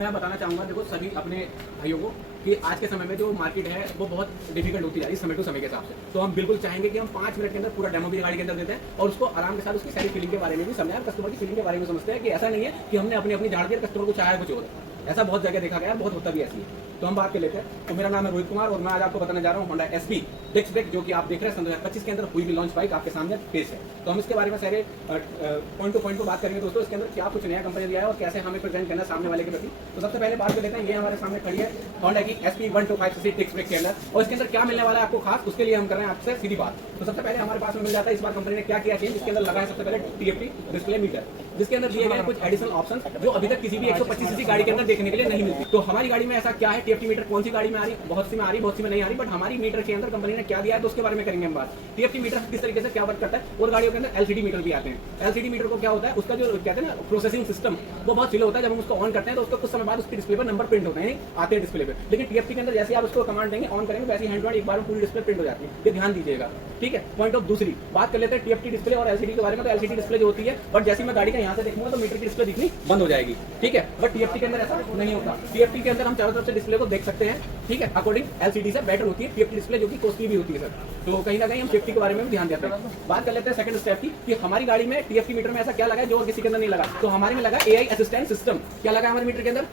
मैं बताना चाहूँगा देखो सभी अपने भाइयों को कि आज के समय में जो मार्केट है वो बहुत डिफिकल्ट होती जा रही है समय टू समय के हिसाब से। तो हम बिल्कुल चाहेंगे कि हम 5 मिनट के अंदर पूरा डेमो भी गाड़ी के अंदर देते हैं और उसको आराम के साथ उसकी सारी फीलिंग के बारे में भी समझाएं, कस्टमर की फीलिंग के बारे में समझते हैं कि ऐसा नहीं है कि हमने अपनी अपनी झाड़ दिया, कस्टमर को चाहा कुछ और। ऐसा बहुत जगह देखा गया, बहुत होता भी ऐसी है। तो हम बात कर लेते हैं। तो मेरा नाम है रोहित कुमार और मैं आज आपको बताने जा रहा हूँ होंडा एसपी डिस्क ब्रेक, जो कि आप देख रहे हैं सन 2025 के अंदर हुई भी लॉन्च बाइक आपके सामने पेश है। तो हम इसके बारे में सारे पॉइंट टू पॉइंट को बात करेंगे दोस्तों, इसके अंदर क्या कुछ नया कंपनी दिया है और कैसे हमें प्रेजेंट करना है सामने वाले के प्रति। तो सबसे पहले बात कर लेते हैं, ये हमारे सामने खड़ी है होंडा की एसपी 125cc डिस्क ब्रेक के अंदर, और इसके अंदर क्या मिलने वाला है आपको खास, उसके लिए हम कर रहे हैं आपसे सीधी बात। तो सबसे पहले हमारे पास में मिल जाता है इस बार कंपनी ने क्या किया चेंज। इसके अंदर लगा है सबसे पहले टीएफटी डिस्प्ले मीटर, जिसके अंदर दिए गए कुछ एडिशनल ऑप्शन जो अभी तक किसी भी 125cc गाड़ी के अंदर देखने के लिए नहीं मिलती। तो हमारी गाड़ी में ऐसा क्या है, टीएफटी मीटर कौन सी गाड़ी में आ रही, बहुत सी में आ रही, बहुत सी में नहीं आ रही, बट हमारी मीटर के अंदर कंपनी ने क्या दिया है तो उसके बारे में करेंगे हम बात। टीएफटी मीटर किस तरीके से क्या वर्क करता है, और गाड़ियों के अंदर एलसीडी मीटर भी आते हैं। एलसीडी मीटर को क्या होता है, उसका जो कहते हैं ना प्रोसेसिंग सिस्टम वो बहुत स्लो होता है। जब हम उसको ऑन करते हैं तो उसको कुछ समय बाद उसकी डिस्प्ले पर नंबर प्रिंट होते हैं, आते हैं डिस्प्ले पे। लेकिन टीएफटी के अंदर जैसे आप उसको कमांड देंगे ऑन करेंगे वैसे हैंड एक बार पूरी डिस्प्ले प्रिंट हो जाती है। ये ध्यान दीजिएगा, ठीक है। पॉइंट ऑफ दूसरी बात कर लेते हैं टीएफटी डिस्प्ले और एलसीडी के बारे में। तो एलसीडी डिस्प्ले जो होती है, बट जैसे मैं गाड़ी का यहाँ से देखूंगा तो मीटर की डिस्प्ले दिखनी बंद हो जाएगी, ठीक है। बट टीएफटी के अंदर ऐसा नहीं होता। टीएफटी के अंदर हम चारों तरफ से डिस्प्ले को देख सकते हैं, ठीक है। अकॉर्डिंग एलसीडी से बेटर होती है टीएफटी डिस्प्ले, जो कि कॉस्टली भी होती है सर। तो कहीं ना कहीं हम सेफ्टी के बारे में भी ध्यान देते हैं। बात कर लेते हैं सेकंड स्टेप की, कि हमारी गाड़ी में टीएफटी मीटर में ऐसा क्या लगा है जो और किसी के अंदर नहीं लगा। तो हमारे में लगा एआई असिस्टेंट सिस्टम। क्या लगा हमारे मीटर के अंदर,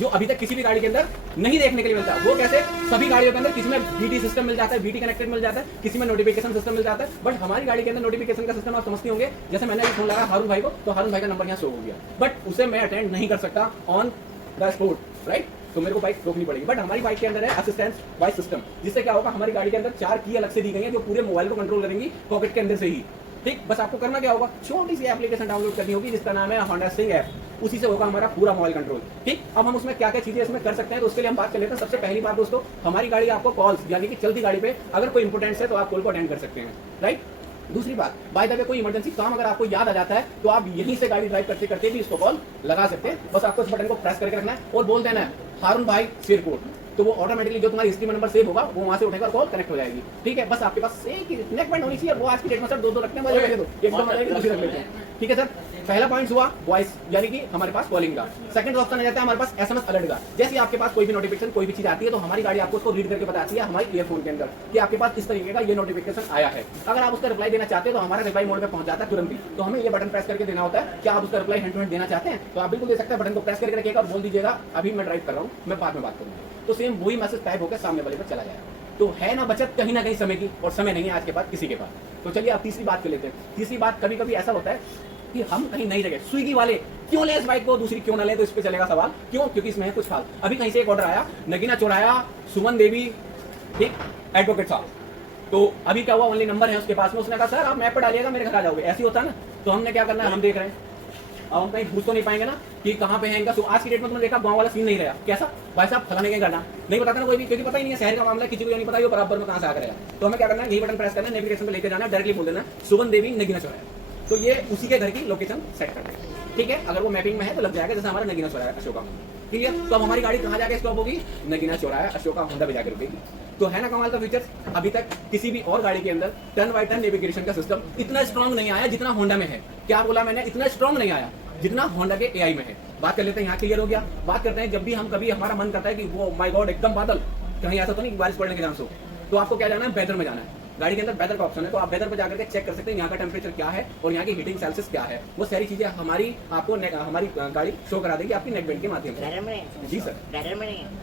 जो अभी तक किसी भी गाड़ी के अंदर नहीं देखने के लिए मिलता। वो कैसे, सभी गाड़ियों के अंदर किसी में बीटी सिस्टम मिल जाता है, बीटी कनेक्टेड मिल जाता है, किसी में नोटिफिकेशन सिस्टम मिल जाता है, बट हमारी गाड़ी के अंदर नोटिफिकेशन का सिस्टम आप समझते होंगे। जैसे मैंने अभी फोन लगाया हारून भाई को, तो हारून भाई का नंबर यहाँ शो हो गया, बट उसे मैं अटेंड नहीं कर सकता ऑन द स्पॉट, राइट। तो मेरे को बाइक रोकनी पड़ेगी। बट हमारी बाइक के अंदर है असिस्टेंस वॉइस सिस्टम, जिससे क्या होगा, हमारी गाड़ी के अंदर 4 की अलग से दी गई है जो पूरे मोबाइल को कंट्रोल करेंगी पॉकेट के अंदर से ही, ठीक। बस आपको करना क्या होगा, छोटी सी एप्लीकेशन डाउनलोड करनी होगी जिसका नाम है होंडा सिंग ऐप, उसी से होगा हमारा पूरा मोबाइल कंट्रोल, ठीक। अब हम उसमें क्या क्या चीजें इसमें कर सकते हैं, तो उसके लिए हम बात कर लेते हैं। सबसे पहली बात दोस्तों, हमारी गाड़ी आपको कॉल्स, यानी कि चलती गाड़ी पे अगर कोई इंपोर्टेंस है तो आप कॉल को अटेंड कर सकते हैं, राइट। दूसरी बात, बाय द वे कोई इमरजेंसी काम अगर आपको याद आ जाता है तो आप यहीं से गाड़ी ड्राइव करते करते भी इसको कॉल लगा सकते हैं। बस आपको इस बटन को प्रेस करके रखना है और बोल देना है हारून भाई शेरकोट, तो वो ऑटोमेटिकली जो तुम्हारी हिस्ट्री में नंबर सेव होगा वो वहां से उठेगा और कॉल कनेक्ट हो जाएगी, ठीक है। बस आपके पास एक नेक बैंड होनी चाहिए, वो आज की डेट में सर 2 रखते हैं, मजे दो एकदम दूसरी रख लेते हैं, ठीक है सर। पहला पॉइंट हुआ वॉइस, यानी कि हमारे पास कॉलिंग का। सेकंड ऑप्शन आ जाता है हमारे पास एसएमएस अलर्ट का। जैसे आपके पास कोई भी नोटिफिकेशन कोई भी चीज आती है तो हमारी गाड़ी आपको उसको रीड करके बताती है हमारे ईयरफोन के अंदर कि आपके पास इस तरीके का ये नोटिफिकेशन आया है। अगर आप उसका रिप्लाई देना चाहते हैं तो हमारा रिप्लाई मोड पे पहुंच जाता है तुरंत ही। तो हमें ये बटन प्रेस करके देना होता है। क्या आप उसका रिप्लाई हैंड टू हैंड देना चाहते हैं तो आप बिल्कुल दे सकते हैं। बटन को प्रेस करके रखिएगा और बोल दीजिएगा अभी मैं ड्राइव कर रहा हूँ, मैं बाद में बात करूंगा। तो सेम वही मैसेज टाइप होकर सामने वाले पर चला जाएगा। तो है ना बचत कहीं ना कहीं समय की, और समय नहीं है आज के पास किसी के पास। तो चलिए आप तीसरी बात कर लेते हैं। तीसरी बात, कभी कभी ऐसा होता है कि हम कहीं नई जगह, स्विगी वाले क्यों ले इस बाइक को, दूसरी क्यों ना ले, तो इस पे चलेगा सवाल क्यों, क्योंकि इसमें है कुछ खास। अभी कहीं से एक ऑर्डर आया, नगीना चौराया सुमन देवी, ठीक, एडवोकेट साहब। तो अभी क्या हुआ, ओनली नंबर है उसके पास में, उसने कहा सर आप मैप पर डालिएगा मेरे घर आ जाओगे। ऐसी होता है ना। तो हमने क्या करना है, हम देख रहे हैं, अब हम कहीं पूछ तो नहीं पाएंगे ना कि कहाँ पे है इनका। तो आज की डेट में तुमने देखा गांव वाला सीन नहीं रहा। कैसा, भाई साहब फलाने के करना नहीं बताता ना कोई भी, क्योंकि पता ही नहीं है शहर का मामला, किसी को नहीं पता ये बराबर में कहाँ से आ करेगा। तो हमें क्या करना है, यही बटन प्रेस करना है, नेविगेशन पे लेके जाना है, डायरेक्टली बोल देना सुमन देवी नगीना चौराया। तो ये उसी के घर की लोकेशन सेट कर दें, ठीक है। अगर वो मैपिंग में है तो लग जाएगा, जैसे हमारा नगीना चौराया अशोका, क्लियर। तो अब हमारी गाड़ी कहाँ जाके स्टॉप होगी, नगीना चौराया अशोका होंडा पे जाकर रुकेगी। तो है ना कमाल का फीचर्स। अभी तक किसी भी और गाड़ी के अंदर टर्न बाय टर्न नेविगेशन का सिस्टम इतना स्ट्रॉन्ग नहीं आया जितना होंडा में है। क्या बोला मैंने, इतना स्ट्रॉन्ग नहीं आया जितना होंडा के एआई में है। बात कर लेते हैं, यहाँ क्लियर हो गया। बात करते हैं, जब भी हम कभी हमारा मन करता है कि वो माय गॉड एकदम बादल, कहीं ऐसा तो नहीं कि बारिश पड़ने के चांस हो, तो आपको क्या जाना है, वेदर में जाना है। गाड़ी के अंदर वेदर का ऑप्शन है, तो आप वेदर पर जाकर के चेक कर सकते हैं यहाँ का टेम्परेचर क्या है और यहाँ की हीटिंग सेल्सियस क्या है। वो सारी चीजें हमारी आपको हमारी गाड़ी शो करा देगी आपकी नेकबैंड के माध्यम से। जी सर,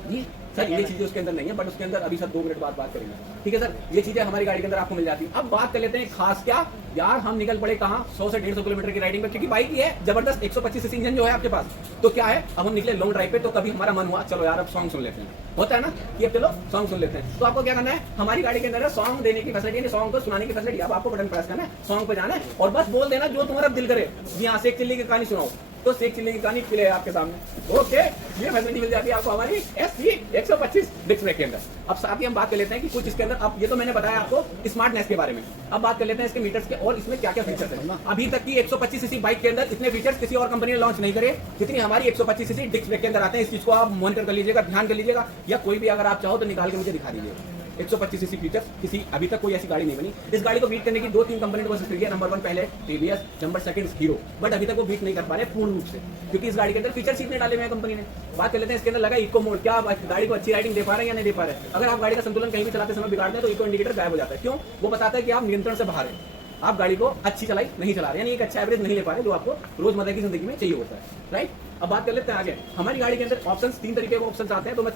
जी सर, ये चीजें उसके अंदर नहीं है, बट उसके अंदर अभी सर 2 मिनट बाद बात करेंगे, ठीक है सर। ये चीजें हमारी गाड़ी के अंदर आपको मिल जाती है। अब बात कर लेते हैं खास क्या यार, हम निकल पड़े कहाँ, 100 से 150 किलोमीटर की राइडिंग पे, क्योंकि बाइक ही है जबरदस्त 125cc इंजन जो है आपके पास। तो क्या है, अब हम निकले लॉन्ग ड्राइव पे, तो कभी हमारा मन हुआ चलो यार अब सॉन्ग सुन लेते हैं, होता है ना कि अब चलो सॉन्ग सुन लेते हैं। तो आपको क्या करना है, हमारी गाड़ी के अंदर सॉन्ग देने की फैसिलिटी, सॉन्ग को सुनाने की फैसिलिटी। अब आपको बटन प्रेस करना है, सॉन्ग पे जाना है और बस बोल देना जो तुम्हारा दिल करे। जी हाँ, शेख चिल्ली की कहानी सुनाओ, तो शेख चिल्ली की कहानी प्ले है आपके सामने। ओके, ये फैसिलिटी मिल जाती है आपको हमारी एसपी 125 डिस्क ब्रेक के अंदर। अब साथ ही हम बात कर लेते हैं कि कुछ इसके अंदर, अब ये तो मैंने बताया आपको स्मार्टनेस के बारे में। अब बात कर लेते हैं इसके मीटर्स के और इसमें क्या क्या फीचर्स है। अभी तक की 125cc बाइक के अंदर इतने फीचर्स किसी और कंपनी ने लॉन्च नहीं करे जितनी हमारी 125cc डिस्क ब्रेक के अंदर आते हैं। इस चीज को आप मॉनिटर कर लीजिएगा, ध्यान कर लीजिएगा, या कोई भी अगर आप चाहो तो निकाल के मुझे दिखा दीजिएगा। 125 सीसी फीचर्स किसी अभी तक कोई ऐसी गाड़ी नहीं बनी। इस गाड़ी को बीट करने की 2-3 कंपनी ने कोशिश करी है। नंबर 1 पहले टीवीएस, नंबर 2 हीरो, बट अभी तक वो बीट नहीं कर पा रहे पूर्ण रूप से, क्योंकि इस गाड़ी के अंदर फीचर्स इतने डाले हुए हैं कंपनी ने। बात कर लेते हैं इसके अंदर लगा इको मोड, क्या आप गाड़ी को अच्छी राइडिंग दे पा रहे हैं या नहीं दे पा रहे हैं। अगर आप गाड़ी का संतुलन कहीं भी चलाते समय बिगाड़ दें तो इको इंडिकेटर गायब हो जाता है। क्यों? वो बताता है कि आप नियंत्रण से बाहर हैं, आप गाड़ी को अच्छी चलाई नहीं चला रहे, यानी एक अच्छा एवरेज नहीं ले पा रहे जो आपको रोजमर्रा की जिंदगी में चाहिए होता है, राइट। अब बात कर लेते हैं आगे। हमारी गाड़ी के अंदर ऑप्शंस 3 तरीके के ऑप्शंस आते हैं, तो मैं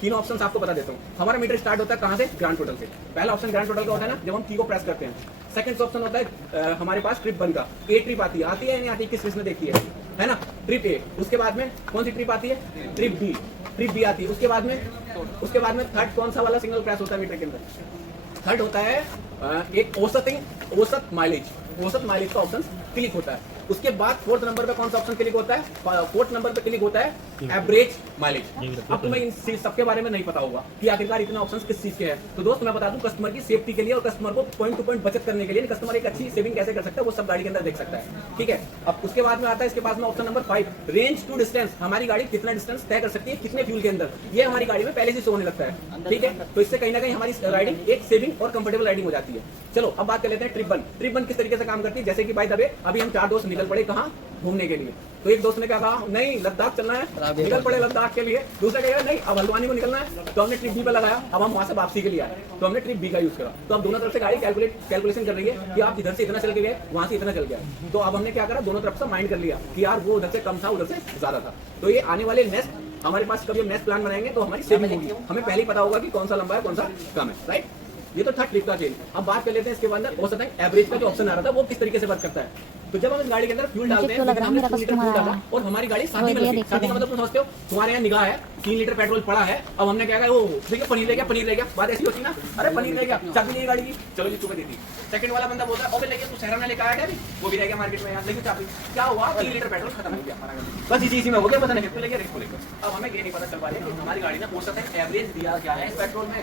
तीन ऑप्शंस आपको बता देता हूँ। हमारा मीटर स्टार्ट होता है कहाँ से? ग्रैंड टोटल से। पहला ऑप्शन ग्रैंड टोटल का होता है ना, जब हम की को प्रेस करते हैं। सेकंड ऑप्शन होता है हमारे पास ट्रिप 1 का। ए ट्रिप आती है या नहीं आती, किस ने देखी है ना, ट्रिप ए। उसके बाद में कौन सी ट्रिप आती है? ट्रिप बी आती है। उसके बाद में थर्ड कौन सा वाला सिग्नल प्रेस होता है मीटर के अंदर? थर्ड होता है एक औसत माइलेज का ऑप्शन क्लिक होता है। उसके बाद फोर्थ नंबर पे कौन सा ऑप्शन क्लिक होता है? फोर्थ नंबर पे क्लिक होता है एवरेज माइलेज। अब तुम्हें इन सबके बारे में नहीं पता होगा कि आखिरकार इतना ऑप्शन किस चीज के हैं। तो दोस्त मैं बता दूं, कस्टमर की सेफ्टी के लिए और कस्टमर को पॉइंट टू पॉइंट बचत करने के लिए कस्टमर एक अच्छी सेविंग कैसे कर सकता है वो सब गाड़ी के अंदर देख सकता है, ठीक है। अब उसके बाद में आता है इसके पास में option number 5, range to distance. हमारी गाड़ी कितना डिस्टेंस तय कर सकती है कितने फ्यूल के अंदर, ये हमारी गाड़ी में पहले से शो होने लगता है, ठीक है। तो इससे कहीं ना कहीं हमारी राइडिंग एक सेविंग और कंफर्टेबल राइडिंग हो जाती है। चलो अब बात कर लेते हैं ट्रिप 1 किस तरीके से काम करती है। जैसे कि बाय द वे अभी हम 4 दोस्त निकल पड़े कहाँ घूमने के लिए, तो एक दोस्त ने क्या कहा, नहीं लद्दाख चलना है, निकल पड़े लद्दाख के लिए। दूसरा कहेगा नहीं अब हल्द्वानी को निकलना है, तो हमने ट्रिप बी पे लगाया। अब हम वहां से वापसी के लिए आए तो हमने ट्रिप बी का यूज करा। तो अब दोनों तरफ से गाड़ी कैलकुलेशन कर रही है कि आप इधर से इतना चल के गए, वहां से इतना चल गया। तो अब हमने क्या करा, दोनों तरफ से माइंड कर लिया कि यार वो उधर से कम था उधर से ज्यादा था। तो ये आने वाले नेक्स्ट हमारे पास कभी हम नेक्स्ट प्लान बनाएंगे तो हमारी सेविंग होगी, हमें पहले ही पता होगा कि कौन सा लंबा है कौन सा कम है, राइट। ये तो था ट्रिप का चेंज। अब बात कर लेते हैं इसके अंदर औसत एवरेज का जो ऑप्शन आ रहा था वो किस तरीके से वर्क करता है। तो जब हम इस गाड़ी के अंदर फ्यूल डालते हैं, हमने 2 लीटर फ्यूल डाला और हमारी गाड़ी साथी में लगी। साथी का मतलब तुम समझते हो, तुम्हारे यहाँ निगाह है 3 लीटर पेट्रोल पड़ा है। अब हमने क्या कहा, वो देखिए पनीर रह गया, बात ऐसी होती ना, अरे पनीर रह गया, चाबी नहीं गाड़ी की, चलो जी सुबह देती। सेकंड वाला बंदा बोलता है, लेकिन तू शहर में लेकर आया है, वो भी रह गया मार्केट में, लेकिन चाबी क्या हुआ, 3 लीटर पेट्रोल खत्म हो गया, बस इसी में हो गया, पता नहीं किसको लेके रेट को लेकर। अब हमें ये नहीं पता चल पा रहा है कि हमारी गाड़ी ने औसत एवरेज दिया क्या है पेट्रोल में।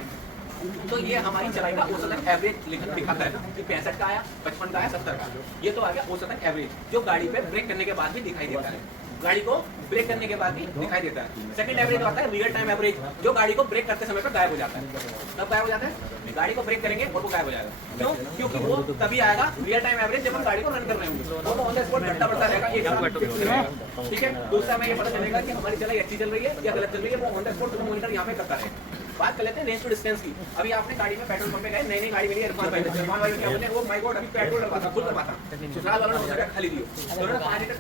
तो ये हमारी चलाई का औसतन एवरेज दिखाता है कि 65 का आया, 55 का आया, 70 का। ये तो आ गया औसतन एवरेज, जो गाड़ी पे ब्रेक करने के बाद भी दिखाई देता है, गाड़ी को ब्रेक करने के बाद भी दिखाई देता है। सेकंड एवरेज आता है रियल टाइम एवरेज, जो गाड़ी को ब्रेक करते समय पर गायब हो जाता है। तब गायब हो जाता है, गाड़ी को ब्रेक करेंगे और वो गायब हो जाएगा। क्यों? क्योंकि वो तभी आएगा रियल टाइम एवरेज जब हम गाड़ी को रन कर रहे होंगे, वो तो ऑन द स्पॉट घटता बढ़ता रहेगा, ठीक है। दूसरा हमें ये पता चलेगा कि हमारी चलाई अच्छी चल रही है या गलत चल रही है, वो ऑन द स्पॉट मॉनिटर यहाँ पे करता है। बात कर लेते हैं रेंज टू डिस्टेंस की। अभी आपने गाड़ी में पेट्रोल पंप पे गए, नई गाड़ी मिली, इरफान भाई क्या बोलते हैं, वो माय गॉड अभी पेट्रोल डलवाता, फुल डलवाता, ससुराल वालों ने खाली दियो, तो 5 लीटर